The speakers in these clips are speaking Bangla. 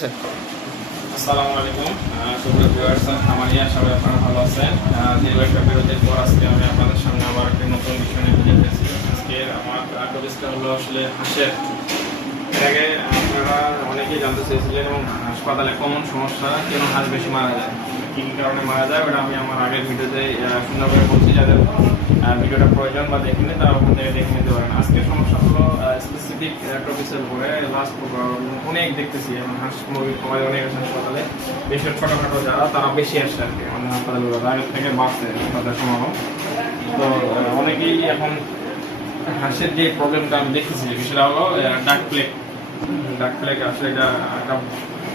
আসসালামু আলাইকুম সুপ্রিয় ভিউয়ার্স, সবাই আপনারা ভালো আছেন। দীর্ঘ একটা বিরতির পর আজকে আমি আপনাদের সামনে আবার একটা নতুন বিষয় নিয়ে হাজির হয়েছি। আজকে আমার টপিকটা হলো আসলে হাঁসের। এর আগে আপনারা অনেকেই জানতে চেয়েছিলেন এবং হাসপাতালে কমন সমস্যা কেন হাঁস বেশি মারা যায়, কী কী কারণে মারা যায়, ওটা আমি আমার আগের ভিডিওতে সুন্দরভাবে বলছি। যাদের ভিডিওটা প্রয়োজন বা দেখেনি তারা ওখান থেকে দেখে নিতে পারেন। আজকের সমস্যা হলো স্পেসিফিক টপিক্সের উপরে। লাস্ট অনেক দেখতেছি এখন হাঁস মুরগি কমায় অনেক হাসপাতালে, বেশি ছোটোখাটো যারা তারা বেশি আসছে আর কি আমাদের হাসপাতালগুলো আগের থেকে বাড়ছে তাদের সমাগম। তো অনেকেই এখন হাঁসের যে প্রবলেমটা আমি দেখতেছি সেটা হলো ডাক প্লেগ। আসলে এটা একটা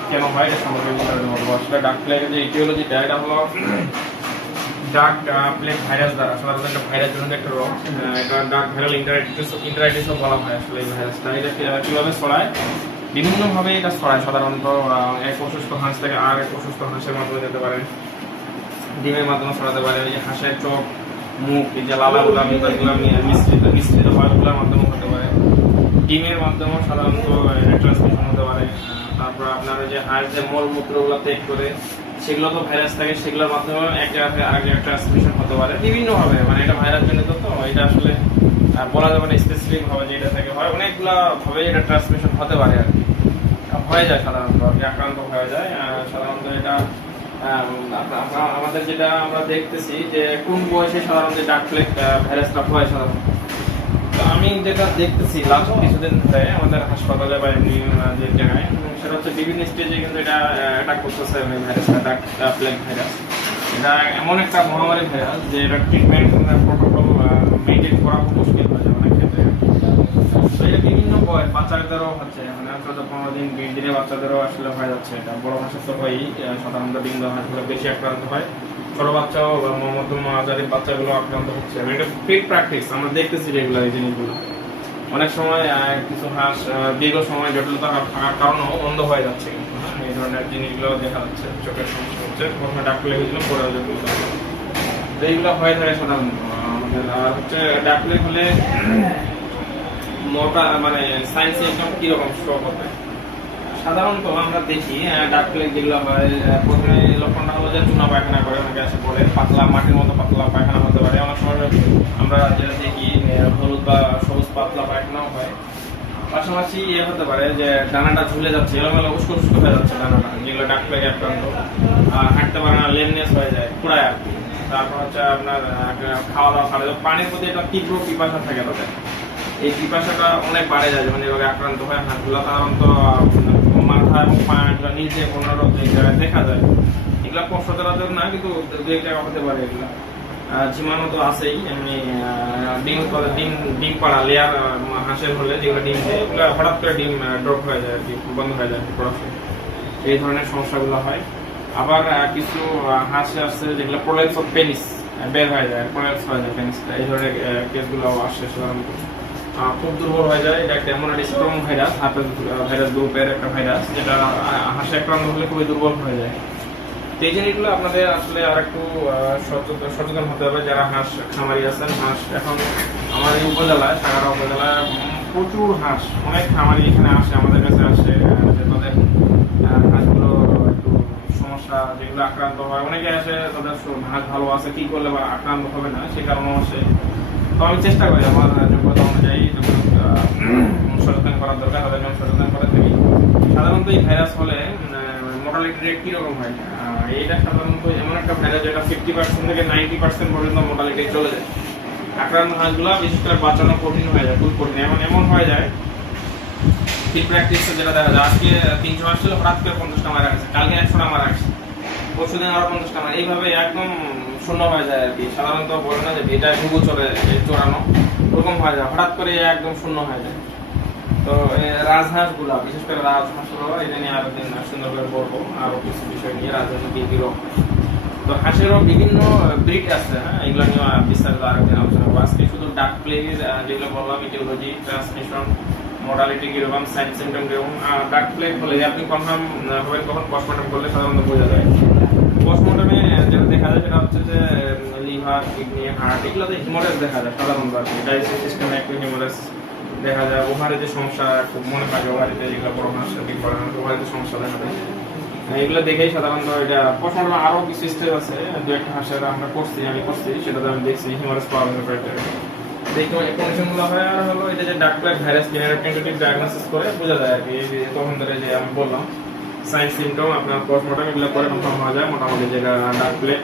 কেন হয় এটা সম্পর্কে বিষয়টা বলবো। আসলে ডাক প্লেগের যে ইটিওলজিটা এটা হলো ডাক প্লেগ ভাইরাস দ্বারা, সাধারণত একটা ভাইরাস জনিত একটা রোগ। এটা ডাক ভাইরাল ইন্টারাইটিসও বলা হয়। আসলে এই ভাইরাসটা এটা কীভাবে ছড়ায়, বিভিন্নভাবে এটা ছড়ায়। সাধারণত এক অসুস্থ হাঁস থেকে আর এক অসুস্থ হাঁসের মাধ্যমে যেতে পারে, ডিমের মাধ্যমে ছড়াতে পারে, এই যে হাঁসের চোখ মুখ এই যে লালাগুলা মুখগুলা মিশ্রিত পালগুলোর মাধ্যমে হতে পারে, ডিমের মাধ্যমেও সাধারণত ট্রান্সমিশন হতে পারে। তারপর আপনার যে হাঁস যে মলমূত্রগুলো ত্যাগ করে সেগুলো তো ভাইরাস থাকে, সেগুলোর মাধ্যমে এক জায়গা থেকে আরেক জায়গায় ট্রান্সমিশন হতে পারে বিভিন্নভাবে। মানে এটা ভাইরাস জনিত, তো এটা আসলে বলা যাবে না স্পেসিফিক ভাবে যে এটা থেকে হয়, অনেকগুলো ভাবে এটা ট্রান্সমিশন হতে পারে আর কি, হয়ে যায় সাধারণত আর কি, আক্রান্ত হয়ে যায় সাধারণত। এটা আমাদের যেটা আমরা দেখতেছি যে কোন বয়সে সাধারণত ডাক প্লেগ ভাইরাসটা হয় সাধারণত। তো আমি যেটা দেখতেছি লাস্ট কিছুদিন ধরে আমাদের হাসপাতালে বা এমনি যে জায়গায়, সেটা হচ্ছে বিভিন্ন স্টেজে কিন্তু এটা অ্যাটাক করতেছে ভাইরাসটা, ডাক প্লেগ ভাইরাস। এটা এমন একটা মহামারী ভাইরাস যে এটা ট্রিটমেন্ট প্রোটোকল মেনটেন করা খুব মুশকিল হয়ে যায় অনেক ক্ষেত্রে। তো এটা বিভিন্ন বয়স বাচ্চাদেরও হচ্ছে, মানে 15 দিন 20 দিনের বাচ্চাদেরও আসলে হয়ে যাচ্ছে। এটা বড় হাঁসের তো হয়ই, সাধারণত ডিম দেওয়া হাঁসগুলো বেশি আক্রান্ত হয়, ছোট বাচ্চাও বা মধ্যম আজারের বাচ্চাগুলো আক্রান্ত হচ্ছে। এটা ফিট প্র্যাকটিস, আমরা দেখতেছি রেগুলার এই জিনিসগুলো। অনেক সময় কিছু হাঁস দীর্ঘ সময় জটিলতা থাকার কারণেও অন্ধ হয়ে যাচ্ছে, কিন্তু এই ধরনের জিনিসগুলো দেখা যাচ্ছে। চোখের সমস্যা হচ্ছে, প্রথমে ডাক প্লেগ হয়েছিল, পরে জটিলতা, তো এইগুলো হয়ে থাকে সাধারণত আমাদের। আর হচ্ছে ডাক প্লেগ হলে মোটা মানে সায়েন্স একদম কিরকম শো করবে। সাধারণত আমরা দেখি ডাক প্লেগ যেগুলো হয়, প্রথমে লক্ষণটা হলো যে চুনা পায়খানা করে, অনেকে আসে বলে পাতলা মাটির মতো পাতলা পায়খানা হতে পারে। অনেক সময় আমরা যেটা দেখি হলুদ বা সবুজ পাতলা পায়খানাও হয়। পাশাপাশি হতে পারে যে ডানাটা ঝুলে যাচ্ছে, এলোমেলো উস্কো উস্কো হয়ে যাচ্ছে ডানাটা, যেগুলো ডাক প্লেগে আক্রান্ত। হাঁটতে পারে না, লেমনেস হয়ে যায়, পুরাই আর কি। তারপর হচ্ছে আপনার খাওয়া দাওয়া খাওয়া, পানির প্রতি একটা তীব্র পিপাসা থাকে তাদের। এই পিপাসাটা অনেক বাড়ে যায় যখন এভাবে আক্রান্ত হয় হাঁসগুলো। সাধারণত মাথা এবং পায়ের নিচে পনেরো জায়গায় দেখা যায়। এগুলা সচরাচর না, কিন্তু দু এক জায়গা হতে পারে। এগুলা ঝিমানো তো আছেই, এমনি ডিম পাড়া লেয়ার হাঁসের হলে যেগুলো ডিম দেয়, এগুলো হঠাৎ করে ডিম ড্রপ হয়ে যায় আর কি, বন্ধ হয়ে যায় প্রোডাকশন। এই ধরনের সমস্যাগুলো হয়। আবার কিছু হাঁস আছে যেগুলো প্রোল্যাপস অফ পেনিস বের হয়ে যায়, প্রোল্যাপস হয়ে যায় পেনিসটা, এই ধরনের কেসগুলো আসছে সাধারণত। খুব দুর্বল হয়ে যায়। এটা একটা এমন একটা স্ট্রং ভাইরাস, হার্পেস ভাইরাস গ্রুপের একটা ভাইরাস, যেটা হাঁসে আক্রান্ত হলে খুবই দুর্বল হয়ে যায়। তো এই জিনিসগুলো আপনাদের আসলে আর একটু সচেতন হতে হবে যারা হাঁস খামারি আছেন। হাঁস এখন আমাদের এই উপজেলায়, সাগারা উপজেলায় প্রচুর হাঁস, অনেক খামারি এখানে আসে, আমাদের কাছে আসে, যে তাদের হাঁসগুলো একটু সমস্যা, যেগুলো আক্রান্ত হয়। অনেকে আসে তাদের হাঁস ভালো আছে, কি করলে বা আক্রান্ত হবে না সে কারণেও আসে। তো আমি চেষ্টা করি আমার যোগ্যতা অনুযায়ী সচেতন করার দরকার, তাদের জন্য সচেতন করে থাকি। সাধারণত এই ভাইরাস হলে মোর্টালিটি রেট কিরকম হয়, এইটা সাধারণত এমন একটা ভাইরাস যেটা 50% থেকে 90% পর্যন্ত মোর্টালিটি চলে যায়। আক্রান্ত হাঁসগুলো বিশেষ করে বাঁচানো কঠিন হয়ে যায়, খুব কঠিন। এমন হয়ে যায় ফিট প্র্যাকটিসে যেটা দেখা যায়, আজকে 300 হাঁস ছিল, হঠাৎ করে 50টা মারা গেছে, কালকে 100টা মারা গেছে, পরশুদিন আরো 50টা মারা, এইভাবে একদম শূন্য হয়ে যায় আর কি। সাধারণত বলে না যে এটা ঢুকু চড়ানো, ওরকম হয়ে যায়, হঠাৎ করে একদম শূন্য হয়ে যায়। তো রাজহাঁস গুলা, বিশেষ করে রাজহাঁস গুলো, এটা নিয়ে আরো দিন সুন্দর করে বলবো, আরো কিছু বিষয় নিয়ে রাজহাঁসের কি রোগ। তো হাঁসেরও বিভিন্ন ব্রিড আছে, এগুলো নিয়ে বিস্তারিত আরেকদিন আলোচনা করবো। আজকে শুধু ডাক প্লেগ যেগুলো বললাম, ইটিওলজি, ট্রান্সমিশন, মোডালিটি কিরকম, সাইন সিমটম কিরকম। ডাক প্লেগ হলে আপনি কনফার্ম হবেন কখন, পোস্টমর্টম করলে সাধারণত বোঝা যায়। পোস্টমর্টমে যেটা দেখা যায় সেটা হচ্ছে যে লিভার, কিডনি, হার্ট, এগুলোতে হিমোরেজ দেখা যায় সাধারণত আর কি। ডাইজেস্টিভ সিস্টেমে একটু হিমোরেজ দেখা যায় ওভারিতে সমস্যা খুব মনে পায়, ওভারিতে যেগুলো বড় হাঁস ওভারিতে সমস্যা দেখা যায়। এগুলো দেখেই সাধারণত এটা পোস্টমর্টম আরো কিছু স্টেজ আছে, দু একটা হাঁসের আমরা আমি করছি সেটাতে আমি দেখছি হিউমারাস প্রবলেম দেখি কন্ডিশনগুলো হয়। আর হলো এটা যে ডাক plague virus generate tentative diagnosis করে বোঝা যায় আর কি। তখন ধরে যে আমি বললাম সাইন সিমটম আপনার পোস্টমর্টম এগুলো করে কনফার্ম হওয়া যায় মোটামুটি যেটা ডাক প্লেগ।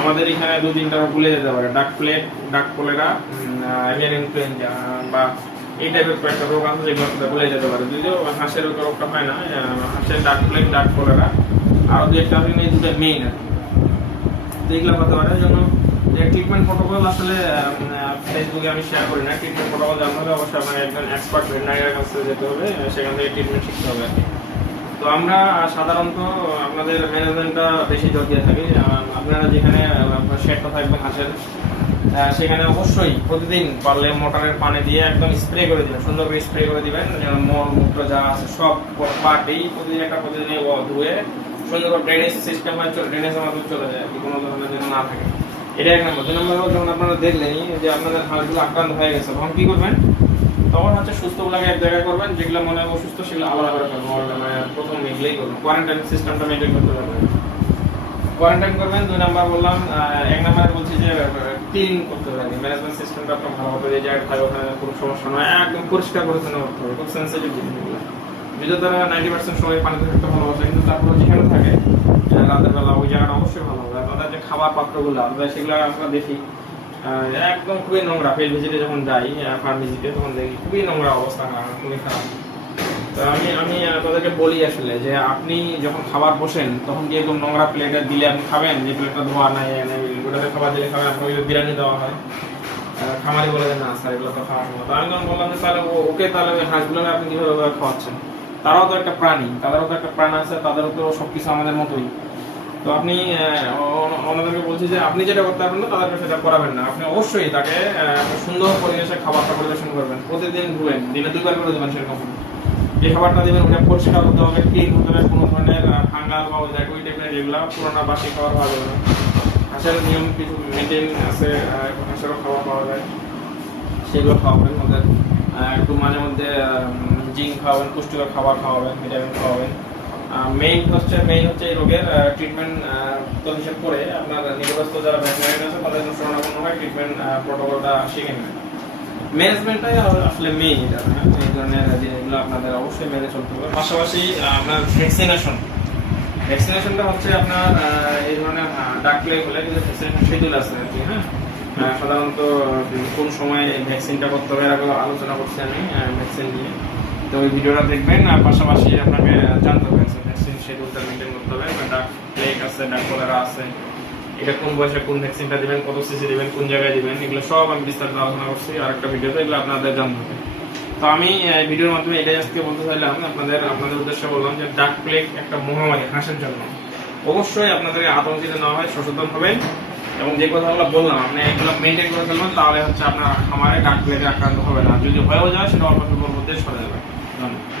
আমাদের এখানে 2-3টা ভুলে যেতে পারে, ডাক প্লেগ, ডাক কলেরা, এভিয়ান ইনফ্লুয়েঞ্জা বা এই টাইপের কয়েকটা রোগ আছে যেগুলো ভুলে যেতে পারে। যদিও হাঁসের রোগটা হয় না, হাঁসের ডাক প্লেগ, ডাক কলেরা আরো 2-একটা আছে, এই দুটো মেইন আর কি। এগুলো হতে পারে। এই জন্য ট্রিটমেন্ট প্রোটোকল আসলে ফেসবুকে আমি শেয়ার করি না। ট্রিটমেন্ট প্রোটোকল জানতে হলে অবশ্যই আপনার একজন এক্সপার্ট ভেটেরিনারির কাছে যেতে হবে, সেখান থেকে ট্রিটমেন্ট শিখতে হবে আর কি। তো আমরা সাধারণত আপনাদের ম্যানেজমেন্টটা বেশি জোর দিয়ে থাকি। আপনারা যেখানে শেডটা থাকবে হাঁসের, সেখানে অবশ্যই প্রতিদিন পারলে মোটরের পানি দিয়ে একদম স্প্রে করে দিবেন, সুন্দর করে স্প্রে করে দিবেন, যেন মল মূত্র যা আছে সব পাটেই প্রতিদিন ধুয়ে সুন্দর করে ড্রেনেজ সিস্টেম ড্রেনেজের মাধ্যমে চলে যায় আর কি, কোনো ধরনের যেন না থাকে। এটা 1 নম্বর। 2 নম্বর হলো যখন আপনারা দেখলেন যে আপনাদের হাঁসগুলো আক্রান্ত হয়ে গেছে, তখন কি করবেন? তখন হচ্ছে সুস্থগুলোকে এক জায়গায় করবেন, যেগুলো মনে হয় অসুস্থ সেগুলো আলাদা করে ফেলবেন। প্রথম এগুলোই করবেন, কোয়ারেন্টাইন সিস্টেমটা মেনটেন করতে পারবেন। কোয়ারেন্টাইন করবেন। 2 নাম্বার বললাম। 1 নম্বরে বলছি যে ক্লিন করতে হবে, ম্যানেজমেন্ট সিস্টেমটা আপনার ভালো হবে, যে জায়গায় থাকবে ওখানে কোনো সমস্যা নয়, একদম পরিষ্কার পরিচ্ছন্ন করতে হবে, খুব সেন্সিটিভ জিনিসগুলো। যদিও তারা 90% সময় পানিতে থাকতে ভালোবাসে, কিন্তু তারপরে যেখানে থাকে রাতের বেলা ওই জায়গাটা অবশ্যই ভালো হবে। আপনাদের যে খাবার পাত্রগুলো সেগুলো আমরা দেখি একদম খুবই নোংরা। ফিল্ড ভিজিটে যখন যাই, ফার্ম ভিজিটে, তখন দেখি খুবই নোংরা অবস্থা, খুবই খারাপ। তো আমি তাদেরকে বলি আসলে যে আপনি যখন খাবার বসেন তখন কি একদম নোংরা প্লেটে দিলে আপনি খাবেন? যে প্লেটটা ধোয়া নাই, ওটাতে খাবার দিলে খাবেন? আপনাকে বিরিয়ানি দেওয়া হয়, খামারি বলে যে না স্যার এগুলো তো খাওয়ার মতো। আমি তখন বললাম যে তাহলে ওকে, তাহলে হাঁসগুলোকে আপনি কিভাবে খাওয়াচ্ছেন? তারাও তো একটা প্রাণী, তাদেরও তো একটা প্রাণ আছে, তাদেরও তো সবকিছু আমাদের মতোই। তো আপনি ওনাদেরকে বলছি যে আপনি যেটা করতে পারবেন না তাদেরকে সেটা করাবেন না। আপনি অবশ্যই তাকে সুন্দর পরিবেশে খাবারটা পরিবেশন করবেন, প্রতিদিন ধুবেন, দিনে 2 বার করে দেবেন। সেরকম যে খাবারটা দেবেন ওটা পরিষ্কার হতে হবে, ক্লিন হতে হবে, কোনো ধরনের ফাঙ্গাল বা ওই টাইপের যেগুলো পুরোনো বাসি খাবার পাওয়া যাবে না। হাঁসের নিয়ম কিছু মেনটেন আছে, হাঁসেরও খাবার পাওয়া যায়, সেগুলো খাওয়াবেন। ওদের একটু মাঝে মধ্যে জিঙ্ক খাওয়াবেন, পুষ্টিকর খাবার খাওয়াবেন, ভিটামিন খাওয়াবেন। মেইন হচ্ছে এই রোগের ট্রিটমেন্ট তো হিসেব করে আপনার নিকটস্থ যারা ভেটেরিনারি আছে তাদের শরণাপন্ন হয়, ট্রিটমেন্ট প্রোটোকলটা শিখে নেবেন। ম্যানেজমেন্টটাই আসলে মেইন। এটা এই ধরনের জিনিসগুলো আপনাদের অবশ্যই মেনে চলতে হবে। পাশাপাশি আপনার ভ্যাকসিনেশনটা হচ্ছে আপনার এই ধরনের ডাক প্লেগ হলে কিন্তু ভ্যাকসিনেশন শিডিউল আছে আর কি। সাধারণত কোন সময় ভ্যাকসিনটা করতে হবে এর আলোচনা করছি আমি ভ্যাকসিন নিয়ে। তো ওই ভিডিওটা দেখবেন। আর পাশাপাশি আপনাকে জানতে হবে ভ্যাকসিন শিডিউলটা মেনটেন করতে হবে। ডাক প্লেগ আছে, ডাক কলেরা আছে, এটা কোন বয়সে কোন ভ্যাকসিনটা দিবেন, কত সিসি দিবেন, কোন জায়গায় দিবেন, এগুলো সব আমি বিস্তারিত আলোচনা করছি আরেকটা ভিডিওতে, এগুলো আপনাদের জানতে হবে। তো আমি ভিডিওর মাধ্যমে এটাই আজকে বলতে চাইলাম, আপনাদের উদ্দেশ্যে বললাম যে ডাক প্লেগ একটা মহামারী হাঁসের জন্য। অবশ্যই আপনাদেরকে আতঙ্কিত না হয়, সচেতন হবেন, এবং যে কথাগুলো বললাম আপনি এগুলো মেনটেন করে ফেলবেন, তাহলে হচ্ছে আপনার খামারে ডাক প্লেগে আক্রান্ত হবে না। যদি হয়েও যায় সেটা অল্প সময়ের মধ্যে সরে যাবে। ধন্যবাদ।